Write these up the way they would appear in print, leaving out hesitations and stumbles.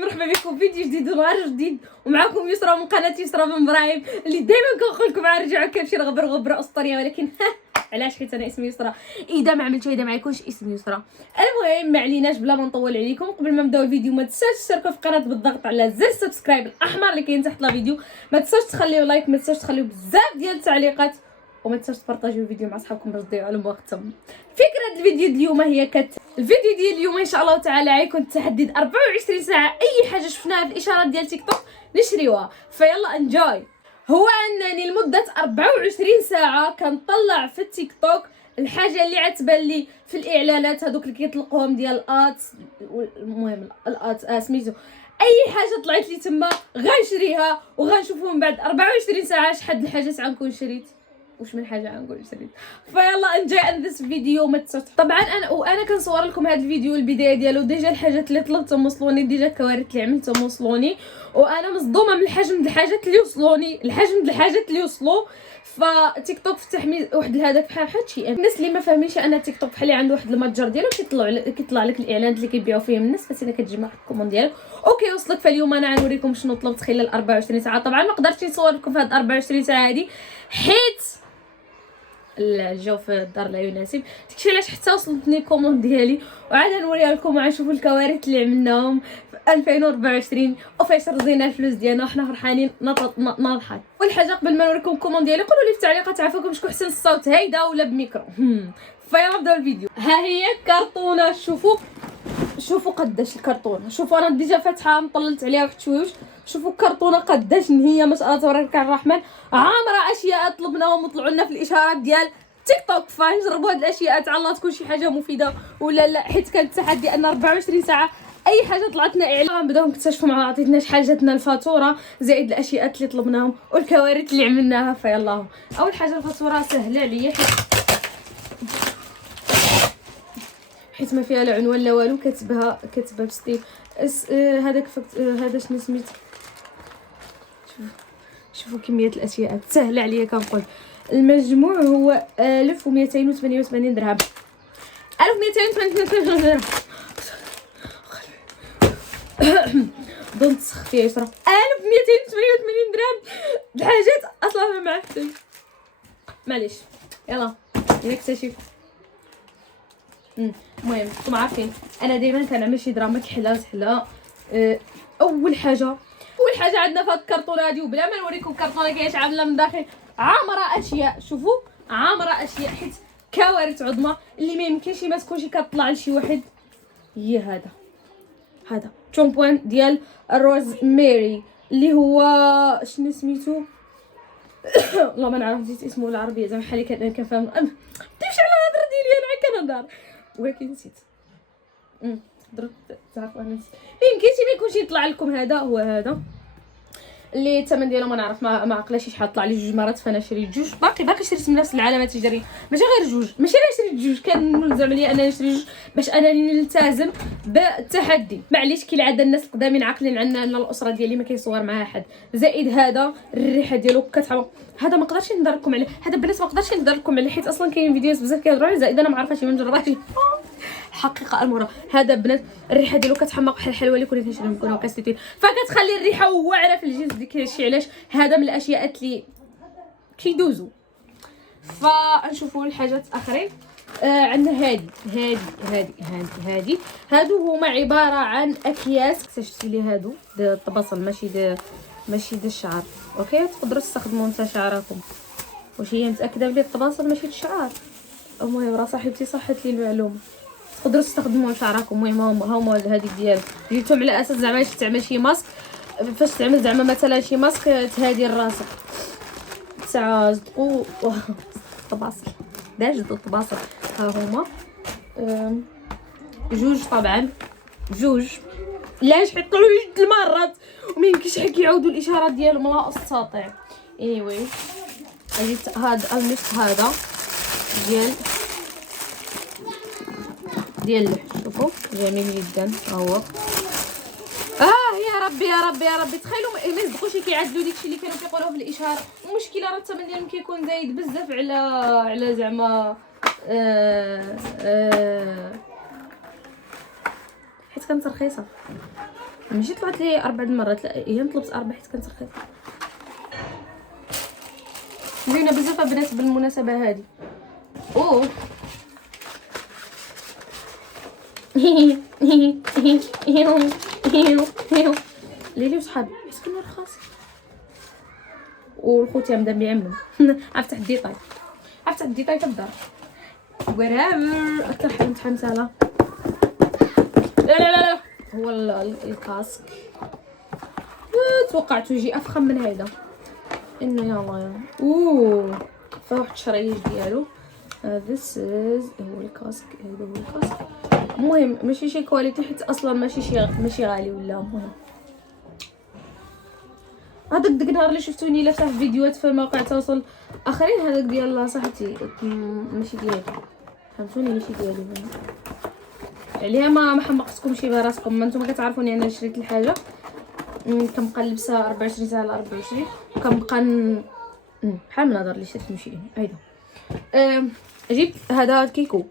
مرحبا بكم في فيديو جديد ونهار جديد، ومعكم يسرا من قناه يسرا بن ابراهيم اللي دائما كنقول لكم رجعوا كنمشي غبره اسطوريه، ولكن علاش؟ حيت انا اسمي يسرا. اذا ما عملتش هذا ما يكونش اسمي يسرا. المهم ما عليناش، بلا ما نطول عليكم، قبل ما نبداو الفيديو ما تنساوش تشتركوا في القناه بالضغط على زر سبسكرايب الاحمر اللي كاين تحت الفيديو، ما تنساوش تخليو لايك، ما تنساوش تخليو بزاف ديال التعليقات، وما تنساوش تبارطاجيو الفيديو مع صحابكم باش تضيعوا لهم وقتهم. فكره الفيديو اليوم هي الفيديو ديال اليوم ان شاء الله تعالى غيكون تحدي 24 ساعه اي حاجه شفناها في الاشارات ديال تيك توك نشريوها. فيلا انجوي. هو انني لمده 24 ساعه كنطلع في التيك توك الحاجه اللي عتبان لي في الاعلانات هذوك اللي كيطلقوهم ديال الادز، المهم الادز سميتو اي حاجه طلعت لي تما غنشريها، وغنشوفهم بعد 24 ساعه شحال الحاجات غنكون شريت واش من حاجه غنقول شريت. فيلا انجوي ان ذس فيديو. ما تنساوش طبعا انا كنصور لكم هذا الفيديو البدايه ديالو، ديجا الحاجات اللي طلبتهم وصلوني، ديجا الكوارث اللي عملتهم وصلوني، وانا مصدومه من الحجم د الحاجات اللي وصلوني، الحجم د الحاجات اللي وصلوا. فتيك توك فتح واحد الهدف بحال هادشي. الناس اللي ما فاهمينش ان تيك توك بحال عنده واحد المتجر ديالو كيطلع لك الاعلانات اللي كيبيعوا فيهم الناس، فسينا كتجمع الكومون ديالك اوكي وصلك. فاليوم انا غنوريكم شنو طلبت خلال 24 ساعه. طبعا ما قدرتش نصور لكم في هاد 24 ساعه هذه حيت الجو في الدار لا يناسب، داكشي علاش حتى وصلتني كوموند ديالي، وعاد نوريها لكم وغنشوفوا الكوارث اللي عملناهم في 2024 وفاش رزينا الفلوس ديالنا وحنا فرحانين نضحك. اول حاجه قبل ما نوريكم الكوموند ديالي قولوا لي في التعليقات عافاكم شكون احسن الصوت، هيدا ولا بميكرو. فيلا نبداو الفيديو. ها هي كرتونه، شوفوا قداش الكرتونه، شوفوا انا ديجا فاتحه مطللت عليها واحد شويش، شوفوا الكرتونه قداش هي ما شاء الله تبارك الرحمن، عامره اشياء طلبناهم وطلعوا لنا في الاشارات ديال تيك توك. فنجربوا هاد الاشياء تعالى تكون شي حاجه مفيده ولا لا، حيت كان التحدي ان 24 ساعه اي حاجه طلعت لنا اعلان غنبداو نكتشفوا مع بعضياتنا شحال جاتنا الفاتوره زائد الاشياء اللي طلبناهم والكوارث اللي عملناها. فيلا اول حاجه الفاتوره سهله عليا حيت ما فيها لا عنوان لا والو، كاتبه بستيل هذاك هذا شنو سميت. شوفوا كميه الاشياء سهله عليا. كنقول المجموع هو 1288 درهم. 1288 درهم. دونت سختي يا يسرا. 1288 درهم بحاجات اصلا ما معرفتش. معليش يلا نكتشف. المهم انتم عارفين انا دائما كنعمل شي دراما كحله. اول حاجه عندنا في هاد الكرتونه هادي، وبلا ما نوريكم الكرتونه كيفاش عامله من داخل، عامره اشياء. شوفوا عامره اشياء حيت كوارث عظمى اللي ما يمكنش ما تكونش كطلع لشي واحد. هي هذا شامبوان ديال الروز ميري اللي هو شنو سميتو والله ما نعرف، نسيت اسمه العربيه زعما بحال كنفهم. تمشي على الهضره ديالي انا كنهضر ولكن نسيت. تقدروا تعرفوا انا نسيت. ما يمكنش ما يكونش يطلع لكم. هذا هو هذا اللي الثمن ديالو ما نعرف، ما عقلاش شحال طلع لي 2 مرات، فانا شريت 2. باقي شريت من نفس العلامات التجاريه، ماشي غير 2، ماشي غير شريت 2، كان ملزم عليا انني نشري 2 باش انني نلتزم بالتحدي. معليش كي العاده الناس القدامين عاقلين عنا ان الاسره ديالي ما كيصور معاها حد. زائد هذا الريحه ديالو كتحمر. هذا ما نقدرش نهضر لكم عليه، هذا بنات ما نقدرش نهضر لكم عليه حيت اصلا كاين فيديوهات بزاف كيهضروا عليه، زائد انا ما عارفاش ما نجربهاش. الحقيقه المره هذا بنات الريحه ديالو كتحمق بحال الحلوه اللي كنا كنشريهم كنا كاستين، فكتخلي الريحه واعره في الجلد. داكشي علاش هذا من الاشياء اللي كيدوزوا. فنشوفوا الحاجات اخرين. عندنا هادي هادو هما عباره عن اكياس اكتشفتي لي هادو د الطباصل ماشي د الشعر. اوكي تقدروا تستخدموا نتا شعركم. واش هي متاكده بلي الطباصل ماشي د الشعر؟ المهم راه صاحبتي صحت لي المعلومه، تقدروا تستخدموا شعركم. المهم هما هذيك ديال جبتهم على اساس زعما باش تعمل شي ماسك، فاش تعمل زعما مثلا شي ماسك تهادي راسك تاع صدقوا الطباصل. جدو الطباصل ها هما 2 طبعا 2 لاش حيت طلعوا لي 3 مرات وما يمكنش حق يعاودوا الاشارات ديالهم لا استطيع. anyway هذا المشط هذا ديال شوفوا جميل جدا. ها هو يا ربي تخيلوا ما يصدقوش كيعدلوا داكشي اللي كانوا كيقولوه في الاشهار. المشكله راه الثمن ديالهم كيكون زايد بزاف على زعما حيت كانت رخيصه. ماشي طلعت لي 4 المرات، لا هي طلبت 4 حيت كانت رخيصه. زينه بزاف البنات بالمناسبه هذه. اوه ليلي وصحابي حيت كنا رخاص والخوت مدام بيعملوا. عرفت الديطاي، عرفت الديطاي في الدار. ورابر اكثر حاجه متحمسه لها لا لا لا هو الكاسك. توقعت يجي افخم من هذا. انه يلا اوه فيه واحد الشريج ديالو. this is هو الكاسك، هذا هو الكاسك. المهم ماشي شي كواليتي حيت اصلا ماشي غالي ولا. المهم هذاك ديك النهار اللي شفتوني لافته في فيديوهات في مواقع التواصل اخرين، هذاك ديال صاحبتي ماشي ديالي، فهمتوني ماشي ديالي. عليها ما حمقتكمش براسكم، ما نتوما كتعرفوني انا شريت الحاجه كنبقى نلبسها 24 ساعه على 24 وكنبقى بحال المناظر اللي شريت نمشي هيدا. جبت هذا كيكو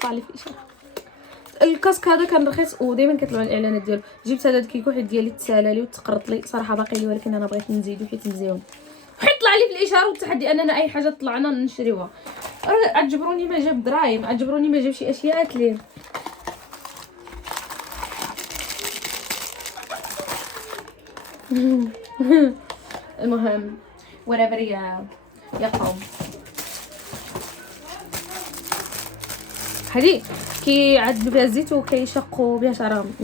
طلع لي في اشاره. الكاسك هذا كان رخيص ودائما كيطلعوا الاعلانات ديالو. جبت هذا الكيكو حيت ديالي تسالى لي وتقرط لي صراحه باقي لي، ولكن انا بغيت نزيدو حيت مزيون. حيت طلع لي في الاشاره والتحدي اننا اي حاجه طلعنا نشريوها. عجبروني ما جاب دراهم، عجبروني ما جاب شي اشياء كلير. المهم whatever يا قوم. هذه كيعذبوا بها الزيت وكيشقوا بها شعرهم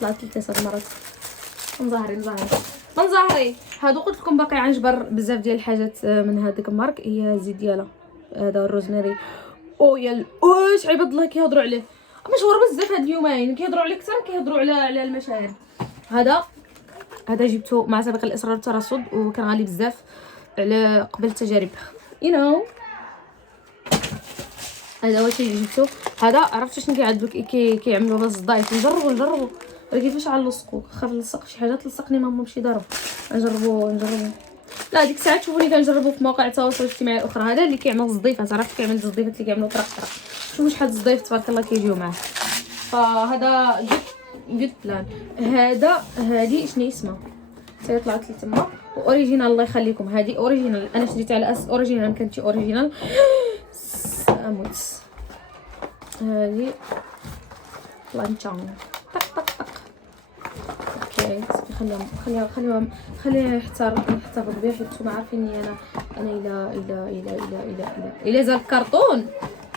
طلعت 3 مرات. منظهري هادو قلت لكم باقي عنجبر بزاف ديال الحاجات من هذيك المارك. هي الزيت ديالها هذا الروزميري اويل. واش عباد الله كيهضروا عليه مشهور بزاف هاد اليومين، كيهضروا عليه اكثر كيهضروا على المشاهير. هذا جبته مع سابق الاصرار والترصد وكان غالي بزاف على قبل التجارب هذا هو الشيء اللي جبته. هذا عرفت شنو كيعذبوا كيعملوا باز الضايف. نجربوا راه كيفاش علصقوا. خاف نلصق شي حاجه تلصقني ما مشي ضرب. نجربوا لا ديك الساعه تشوفوني كنجربوا في مواقع التواصل الاجتماعي الاخرى. هذا اللي كيعمل الزضيفات، عرفت كيعمل الزضيفات اللي كيعملوا طرق شوفوا شحال الزضيف تبارك الله كيجيو معاه. فهذا جود بلان. هذه شنو اسمها حتى طلعت لي تما اوريجينال. الله يخليكم هذه اوريجينال، انا شريتها على اساس اوريجينال، ما كانتش اوريجينال. اموت. هذه لانشون طق طق طق. اوكي خليها نحتفظ بها حيت نتوما عارفيني انا الى زال الكرتون.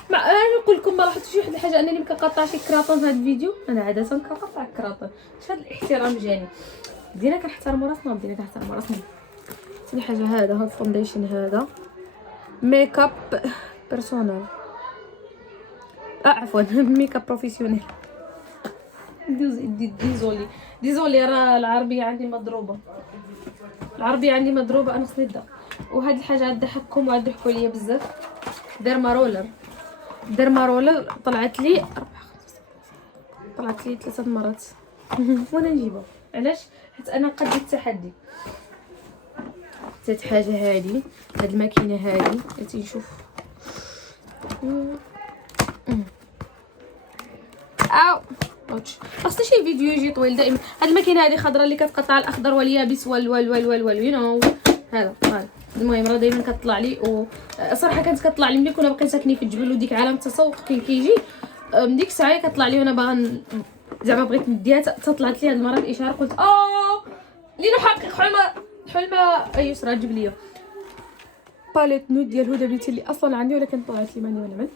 انا نقول لكم ما لاحظتوش واحد الحاجه انني ما كنقطعش كراطون في هذا الفيديو. انا عاده كنقطع كراطون. شحال الاحترام جاني. بدينا كنحترموا راسنا. ثاني حاجه هذا هو الفونديشن، هذا ميك اب بيرسونال عفوا ميك اب بروفيسيونيل. ديزولي راه العربيه عندي مضروبه. انا خصني نبدا. وهاد الحاجه غتضحككم وغتضحكوا عليا بزاف. ديرما رولر طلعت لي 3 مرات وانا نجيبها. علاش؟ حيت انا قد التحدي. ثالث حاجه هذه هاد الماكينه هذه بغيتي نشوف. خاصني شي فيديو يجي طويل دائما. هاد الماكينه هذه خضراء اللي كتقطع الاخضر واليابس وال هذا. المهم راه دائما كتطلع لي وصراحه كانت كتطلع لي ملي كنا باقيين ساكنين في الجبل وديك عالم التسوق كيجي من ديك الساعه كتطلع لي وانا باغا زعما بغيت نديها. طلعت لي هاد المره الاشاره قلت لنحقق حلمه يسرى. جيب ليا باليت نود ديال هدى بيوتي اللي اصلا عندي ولكن طلعت لي ماني ونعمل.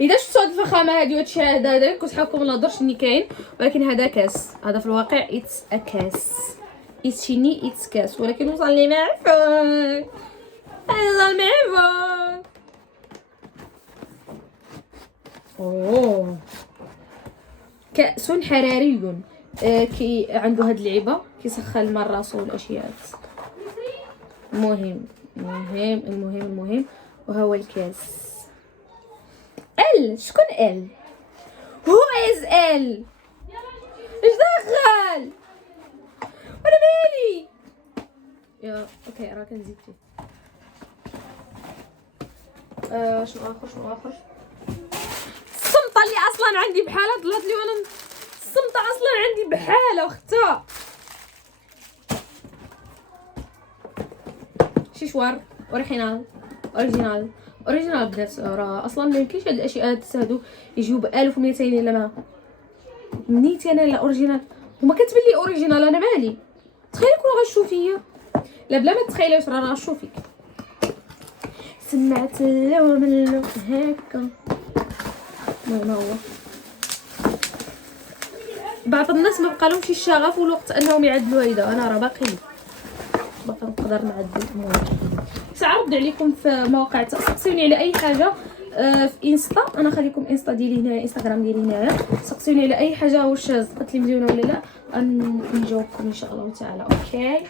اذا شفتوا هاد الفخامه هادي وهادشي هذا كنت حاولكم ما نهضرش اني كاين، ولكن هذا كاس. هذا في الواقع اتس ا كاس. اتس كاس ولكن وصل لي معفن. كأس حراري. كي عنده هاد اللعبه كيسخن الماء راسو والاشياء. المهم وهو الكاس. شكون هو از ايش دخل وانا مالي يا اوكي راه كنزيد فيه. شنو اخر اصلا عندي بحالها طلعت لي وانا الصمتة اصلا عندي بحالها وختها شيشوار اوريجينال اوريجينال بنات. راه اصلا ما يمكنش هاد الاشياء هاد هادو يجيو ب 1200 الا ما منيت انا لا اوريجينال وما كتبان لي اوريجينال. انا مالي تخيل يكونوا غشوا فيا. لا بلا ما تخيلوش راه غشوا فيك. سمعت لهم اللوك هكا ما هو بعض الناس ما بقالهمش الشغف والوقت انهم يعدلوا هيدا. انا راه باقي نقدر نعدل. المهم ساعرض عليكم في مواقع سقسيوني على اي حاجه في انستا. انا خليكم انستا ديالي هنايا انستغرام ديالي هنايا. سقسيوني على اي حاجه واش صدقت لي مزيونه ولا لا نجاوبكم ان شاء الله تعالى. اوكي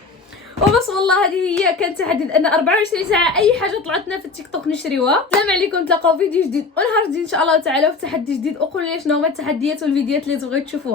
وبس والله هذه هي كانت تحدي ان 24 ساعه اي حاجه طلعت لنا في التيك توك نشريوها. السلام عليكم نتلاقاو فيديو جديد ونهار جديد ان شاء الله تعالى في تحدي جديد. وقولوا لي شنو هما التحديات والفيديوهات اللي تبغيو تشوفوها.